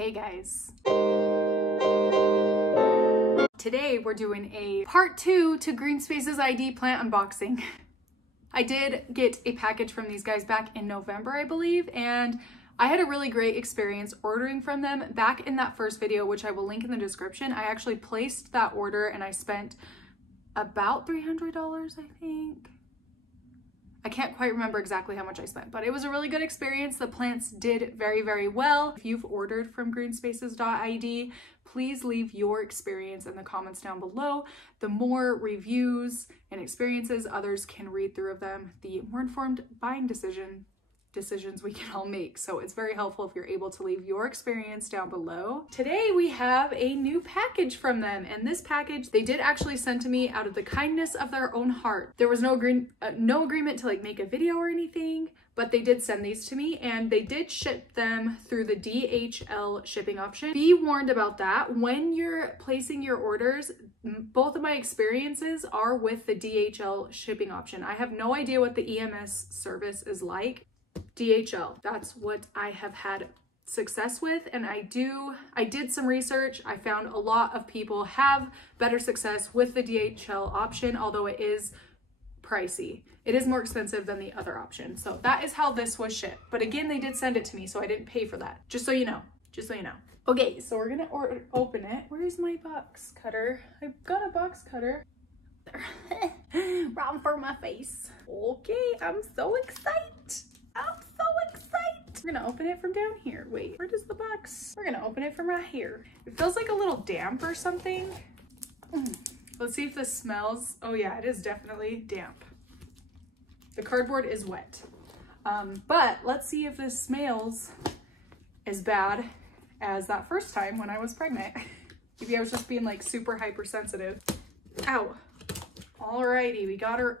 Hey guys. Today we're doing a part 2 to GREENSPACES.ID plant unboxing. I did get a package from these guys back in November, I believe, and I had a really great experience ordering from them. Back in that first video, which I will link in the description, I actually placed that order and I spent about $300, I think. I can't quite remember exactly how much I spent, but it was a really good experience. The plants did very, very well. If you've ordered from GREENSPACES.ID, please leave your experience in the comments down below. The more reviews and experiences others can read through of them, the more informed buying decisions we can all make. So it's very helpful if you're able to leave your experience down below. Today we have a new package from them, and this package they did actually send to me out of the kindness of their own heart. There was no agreement to like make a video or anything, but they did send these to me, and they did ship them through the DHL shipping option. Be warned about that. When you're placing your orders, both of my experiences are with the DHL shipping option. I have no idea what the EMS service is like. DHL, that's what I have had success with, and I did some research. I found a lot of people have better success with the DHL option, although it is pricey. It is more expensive than the other option. So that is how this was shipped. But again, they did send it to me, so I didn't pay for that. Just so you know. Just so you know. Okay, so we're gonna open it. Where's my box cutter? I've got a box cutter. Round for my face. Okay, I'm so excited. I'm so excited. We're gonna open it from down here. Wait, where does the box? We're gonna open it from right here. It feels like a little damp or something. Let's see if this smells. Oh yeah, it is definitely damp. The cardboard is wet. But let's see if this smells as bad as that first time when I was pregnant. Maybe I was just being like super hypersensitive. Ow. Alrighty, we got her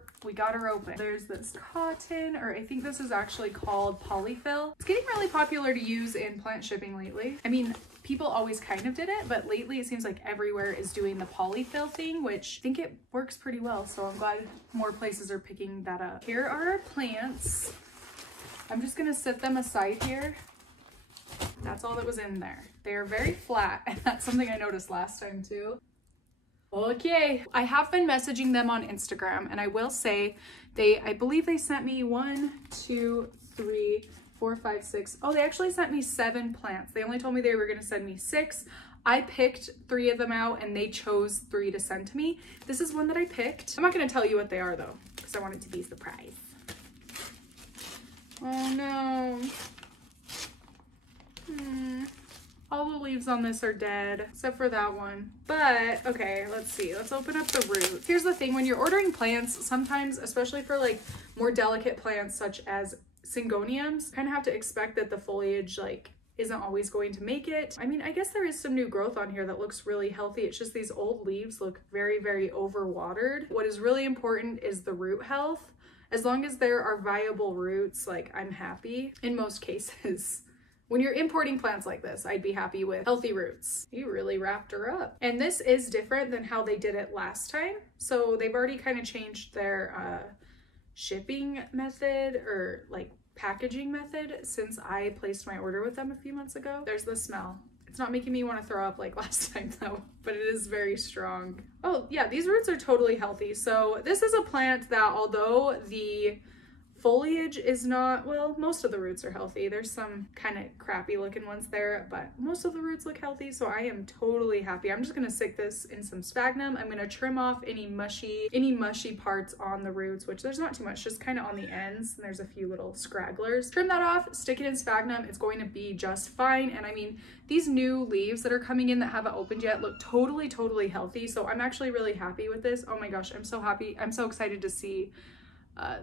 open. There's this cotton, or I think this is actually called polyfill. It's getting really popular to use in plant shipping lately. I mean, people always kind of did it, but lately it seems like everywhere is doing the polyfill thing, which I think it works pretty well. So I'm glad more places are picking that up. Here are our plants. I'm just gonna set them aside here. That's all that was in there. They are very flat, and that's something I noticed last time too. Okay, I have been messaging them on Instagram, and I will say I believe they sent me 1, 2, 3, 4, 5, 6. Oh, they actually sent me 7 plants. They only told me they were gonna send me 6. I picked 3 of them out, and they chose 3 to send to me. This is one that I picked. I'm not gonna tell you what they are though, because I want it to be a surprise. Oh no. All the leaves on this are dead, except for that one. But, okay, let's see. Let's open up the root. Here's the thing, when you're ordering plants, sometimes, especially for like more delicate plants such as syngoniums, kind of have to expect that the foliage like isn't always going to make it. I mean, I guess there is some new growth on here that looks really healthy. It's just these old leaves look very, very overwatered. What is really important is the root health. As long as there are viable roots, like I'm happy in most cases. When you're importing plants like this, I'd be happy with healthy roots. You really wrapped her up. And this is different than how they did it last time. So they've already kind of changed their shipping method or like packaging method since I placed my order with them a few months ago. There's the smell. It's not making me want to throw up like last time though, but it is very strong. Oh yeah, these roots are totally healthy. So this is a plant that although the foliage is not, well, most of the roots are healthy. There's some kind of crappy looking ones there, but most of the roots look healthy, so I am totally happy. I'm just gonna stick this in some sphagnum. I'm gonna trim off any mushy parts on the roots, which there's not too much, just kind of on the ends, and there's a few little scragglers. Trim that off, stick it in sphagnum. It's going to be just fine. And I mean, these new leaves that are coming in that haven't opened yet look totally, totally healthy, so I'm actually really happy with this. Oh my gosh, I'm so happy. I'm so excited to see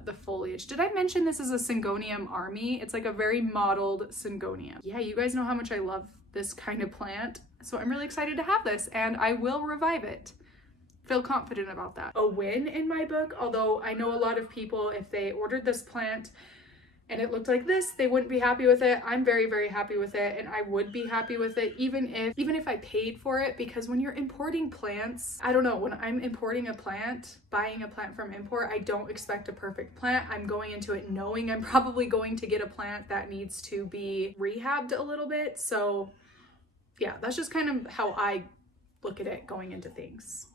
the foliage. Did I mention this is a Syngonium army? It's like a very mottled Syngonium. Yeah, you guys know how much I love this kind of plant. So I'm really excited to have this, and I will revive it. Feel confident about that. A win in my book, although I know a lot of people, if they ordered this plant and it looked like this, they wouldn't be happy with it. I'm very, very happy with it, and I would be happy with it even if I paid for it, because when you're importing plants, I don't know, when I'm importing a plant, buying a plant from import, I don't expect a perfect plant. I'm going into it knowing I'm probably going to get a plant that needs to be rehabbed a little bit. So yeah, that's just kind of how I look at it going into things.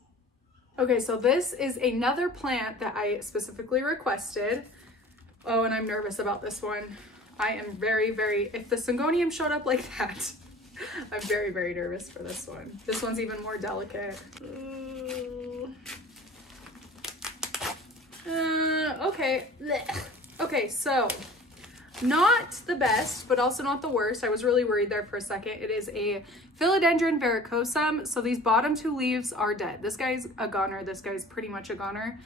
Okay, so this is another plant that I specifically requested. Oh, and I'm nervous about this one. I am very, if the Syngonium showed up like that, I'm very, very nervous for this one. This one's even more delicate. Okay. Okay, so not the best, but also not the worst. I was really worried there for a second. It is a Philodendron Variegata. So these bottom two leaves are dead. This guy's a goner. This guy's pretty much a goner.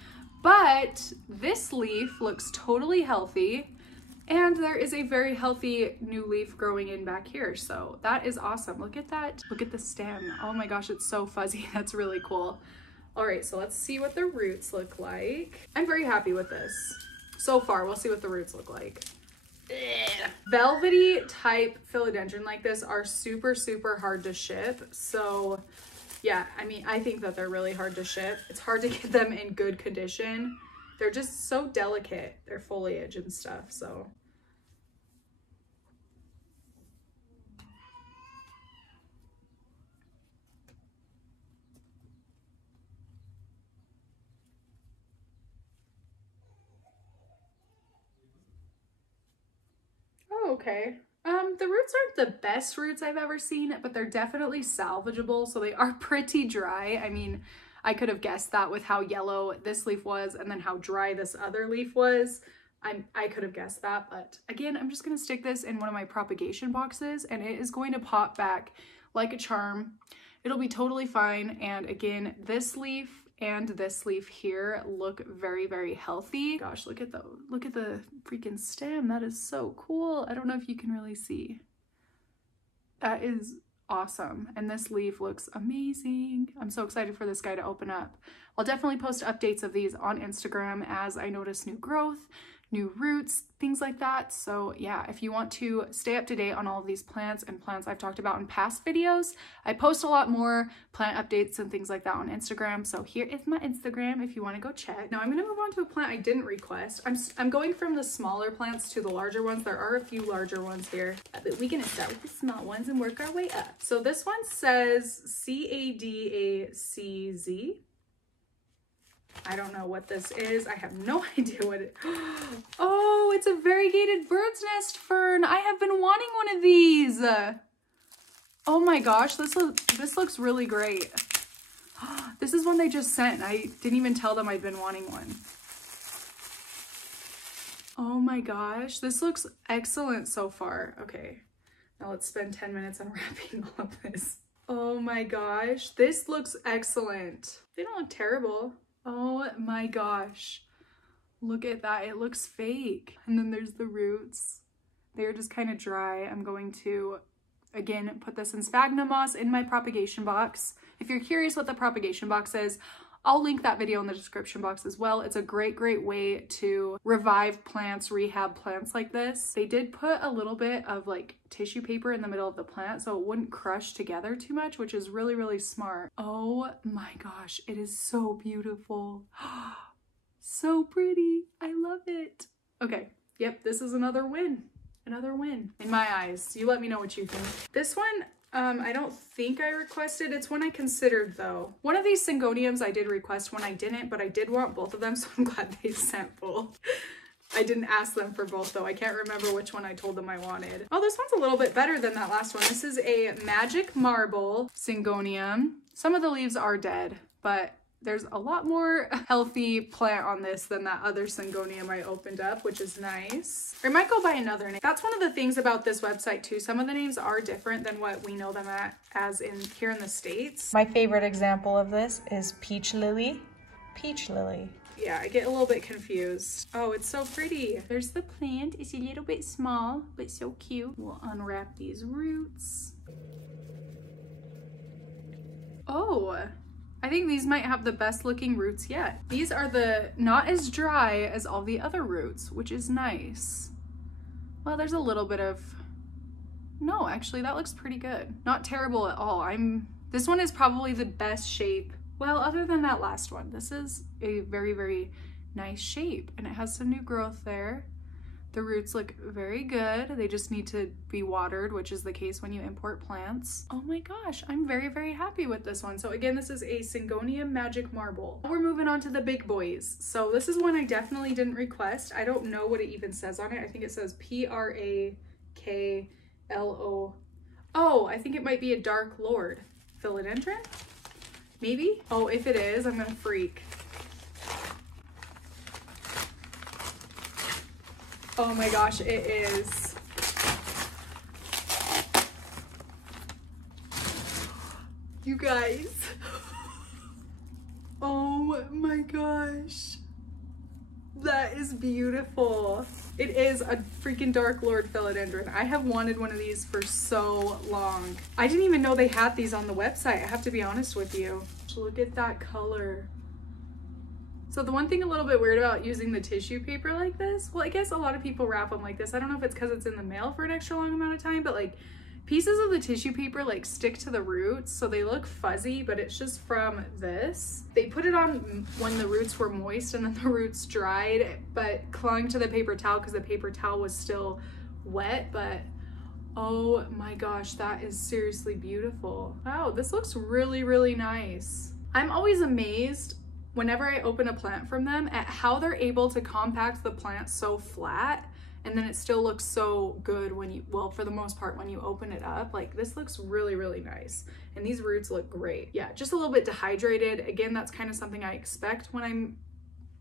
But this leaf looks totally healthy. And there is a very healthy new leaf growing in back here. So that is awesome. Look at that. Look at the stem. Oh my gosh, it's so fuzzy. That's really cool. All right, so let's see what the roots look like. I'm very happy with this. So far, we'll see what the roots look like. Velvety type philodendron like this are super, super hard to ship. So yeah, I mean, I think that they're really hard to ship. It's hard to get them in good condition. They're just so delicate, their foliage and stuff, so. Oh, okay. The roots aren't the best roots I've ever seen, but they're definitely salvageable, so they are pretty dry. I mean, I could have guessed that with how yellow this leaf was and then how dry this other leaf was. I could have guessed that, but again, I'm just gonna stick this in one of my propagation boxes and it is going to pop back like a charm. It'll be totally fine. And again, this leaf and this leaf here look very, very healthy. Gosh, look at the freaking stem. That is so cool. I don't know if you can really see. That is awesome. And this leaf looks amazing. I'm so excited for this guy to open up. I'll definitely post updates of these on Instagram as I notice new growth, new roots, things like that. So yeah, if you want to stay up to date on all of these plants and plants I've talked about in past videos, I post a lot more plant updates and things like that on Instagram. So here is my Instagram if you want to go check. Now I'm going to move on to a plant I didn't request. I'm going from the smaller plants to the larger ones. There are a few larger ones here, but we're going to start with the small ones and work our way up. So this one says CADACZ. I don't know what this is. I have no idea what it is. Oh, it's a variegated bird's nest fern. I have been wanting one of these. Oh my gosh, this looks really great. This is one they just sent. I didn't even tell them I'd been wanting one. Oh my gosh, this looks excellent so far. Okay, now let's spend 10 minutes unwrapping all of this. Oh my gosh, this looks excellent. They don't look terrible. Oh my gosh, look at that. It looks fake. And then there's the roots. They're just kind of dry. I'm going to, again, put this in Sphagnum Moss in my propagation box. If you're curious what the propagation box is, I'll link that video in the description box as well. It's a great way to revive plants, rehab plants like this. They did put a little bit of like tissue paper in the middle of the plant so it wouldn't crush together too much, which is really, really smart. Oh my gosh, it is so beautiful. So pretty. I love it. Okay, yep, this is another win. Another win in my eyes. You let me know what you think. This one, I don't think I requested. It's one I considered though. One of these Syngoniums I did request, one I didn't, but I did want both of them, so I'm glad they sent both. I didn't ask them for both though. I can't remember which one I told them I wanted. Oh, this one's a little bit better than that last one. This is a Magic Marble Syngonium. Some of the leaves are dead, but there's a lot more healthy plant on this than that other Syngonium I opened up, which is nice. Or it might go by another name. That's one of the things about this website too. Some of the names are different than what we know them as in here in the States. My favorite example of this is Peach Lily. Peach Lily. Yeah, I get a little bit confused. Oh, it's so pretty. There's the plant. It's a little bit small, but so cute. We'll unwrap these roots. Oh, I think these might have the best looking roots yet. These are not as dry as all the other roots, which is nice. Well, there's a little bit of, no, actually that looks pretty good. Not terrible at all. This one is probably the best shape. Well, other than that last one, this is a very, very nice shape and it has some new growth there. The roots look very good. They just need to be watered, which is the case when you import plants. Oh my gosh, I'm very, very happy with this one. So again, this is a Syngonium Magic Marble. We're moving on to the big boys. So this is one I definitely didn't request. I don't know what it even says on it. I think it says PRAKLO. Oh, I think it might be a Dark Lord. Philodendron? Maybe? Oh, if it is, I'm gonna freak. Oh my gosh, it is. You guys. Oh my gosh. That is beautiful. It is a freaking Dark Lord Philodendron. I have wanted one of these for so long. I didn't even know they had these on the website. I have to be honest with you. Look at that color. So the one thing a little bit weird about using the tissue paper like this, well, I guess a lot of people wrap them like this. I don't know if it's because it's in the mail for an extra long amount of time, but like pieces of the tissue paper like stick to the roots, so they look fuzzy, but it's just from this. They put it on when the roots were moist and then the roots dried, but clung to the paper towel because the paper towel was still wet. But oh my gosh, that is seriously beautiful. Wow, this looks really, really nice. I'm always amazed whenever I open a plant from them at how they're able to compact the plant so flat, and then it still looks so good when you, well, for the most part, when you open it up. Like, this looks really, really nice. And these roots look great. Yeah, just a little bit dehydrated. Again, that's kind of something I expect when I'm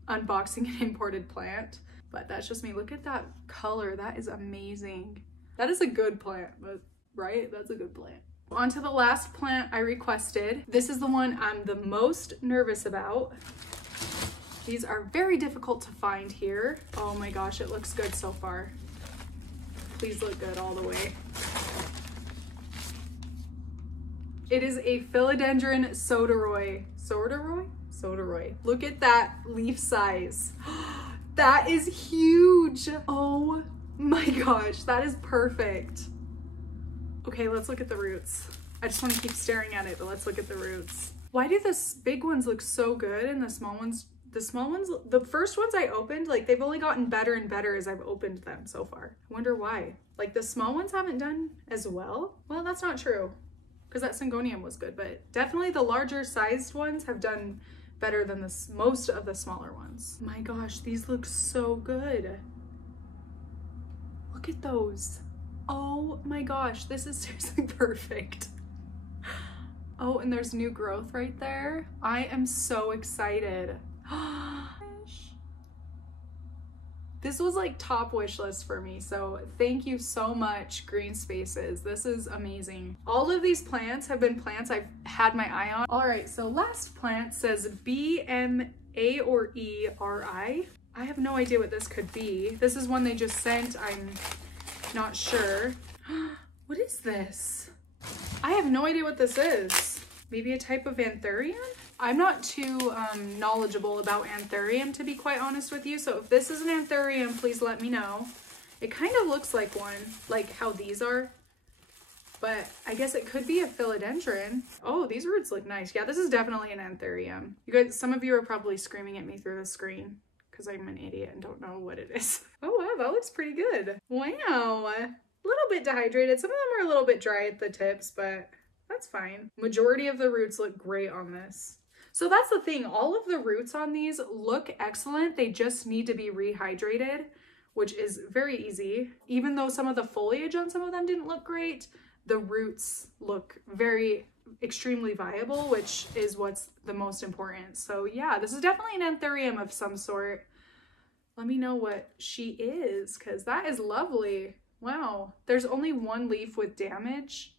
unboxing an imported plant, but that's just me. Look at that color. That is amazing. That is a good plant, but right? That's a good plant. On to the last plant I requested. This is the one I'm the most nervous about. These are very difficult to find here. Oh my gosh, it looks good so far. Please look good all the way. It is a Philodendron Soda Roy. Soda Roy? Soda Roy. Look at that leaf size. That is huge. Oh my gosh, that is perfect. Okay, let's look at the roots. I just want to keep staring at it, but let's look at the roots. Why do the big ones look so good and the small ones, the first ones I opened, like they've only gotten better and better as I've opened them so far. I wonder why. Like the small ones haven't done as well? Well, that's not true because that Syngonium was good, but definitely the larger sized ones have done better than most of the smaller ones. My gosh, these look so good. Look at those. Oh my gosh, this is seriously perfect. Oh, and there's new growth right there. I am so excited. This was like top wish list for me, so thank you so much, Green Spaces. This is amazing. All of these plants have been plants I've had my eye on. All right, so last plant says BMA or ERI. I have no idea what this could be. This is one they just sent. I'm not sure. What is this? I have no idea what this is. Maybe a type of Anthurium? I'm not too knowledgeable about Anthurium, to be quite honest with you. So if this is an Anthurium, please let me know. It kind of looks like one, like how these are, but I guess it could be a Philodendron. Oh, these roots look nice. Yeah, this is definitely an Anthurium. You guys, some of you are probably screaming at me through the screen because I'm an idiot and don't know what it is. Oh wow, that looks pretty good. Wow, a little bit dehydrated. Some of them are a little bit dry at the tips, but that's fine. Majority of the roots look great on this. So that's the thing, all of the roots on these look excellent. They just need to be rehydrated, which is very easy. Even though some of the foliage on some of them didn't look great, the roots look extremely viable, which is what's the most important. So yeah, this is definitely an Anthurium of some sort. Let me know what she is, because that is lovely. Wow, there's only one leaf with damage,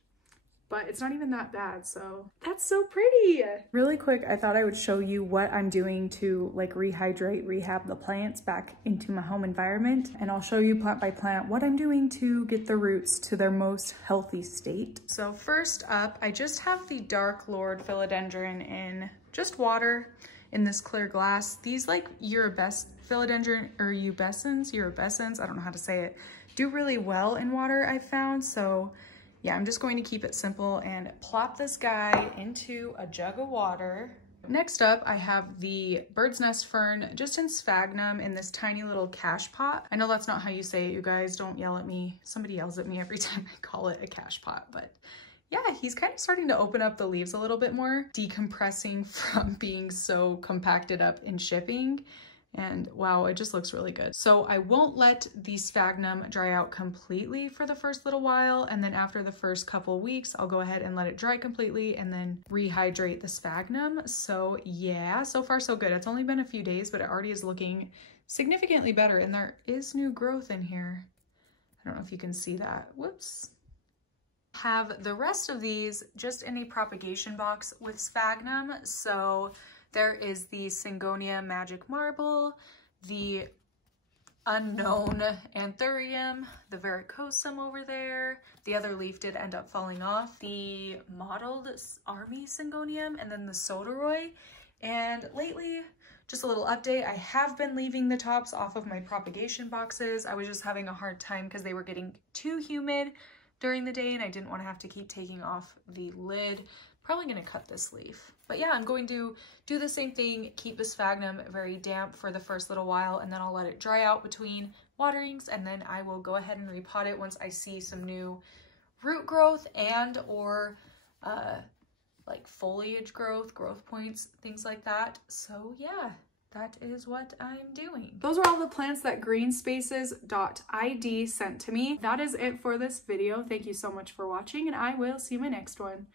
but it's not even that bad, so that's so pretty. Really quick, I thought I would show you what I'm doing to like rehydrate, rehab the plants back into my home environment, and I'll show you plant by plant what I'm doing to get the roots to their most healthy state. So first up, I just have the Dark Lord Philodendron in just water in this clear glass. These like Philodendron or Ubescens, I don't know how to say it, do really well in water, I've found. So yeah, I'm just going to keep it simple and plop this guy into a jug of water. Next up, I have the Bird's Nest Fern, just in Sphagnum in this tiny little cache pot. I know that's not how you say it, you guys. Don't yell at me. Somebody yells at me every time I call it a cache pot, but yeah, he's kind of starting to open up the leaves a little bit more, decompressing from being so compacted up in shipping. And wow, it just looks really good. So I won't let the sphagnum dry out completely for the first little while. And then after the first couple weeks, I'll go ahead and let it dry completely and then rehydrate the sphagnum. So yeah, so far so good. It's only been a few days, but it already is looking significantly better. And there is new growth in here. I don't know if you can see that. Whoops. Have the rest of these just in a propagation box with sphagnum. So there is the Sangonia Magic Marble, the unknown Anthurium, the Varicosum over there. The other leaf did end up falling off. The mottled Army Syngonium, and then the Soda Roy. And lately, just a little update, I have been leaving the tops off of my propagation boxes. I was just having a hard time because they were getting too humid during the day and I didn't want to have to keep taking off the lid. Probably going to cut this leaf. But yeah, I'm going to do the same thing, keep the sphagnum very damp for the first little while, and then I'll let it dry out between waterings, and then I will go ahead and repot it once I see some new root growth and or like foliage growth, growth points, things like that. So yeah, that is what I'm doing. Those are all the plants that GREENSPACES.ID sent to me. That is it for this video. Thank you so much for watching, and I will see you in my next one.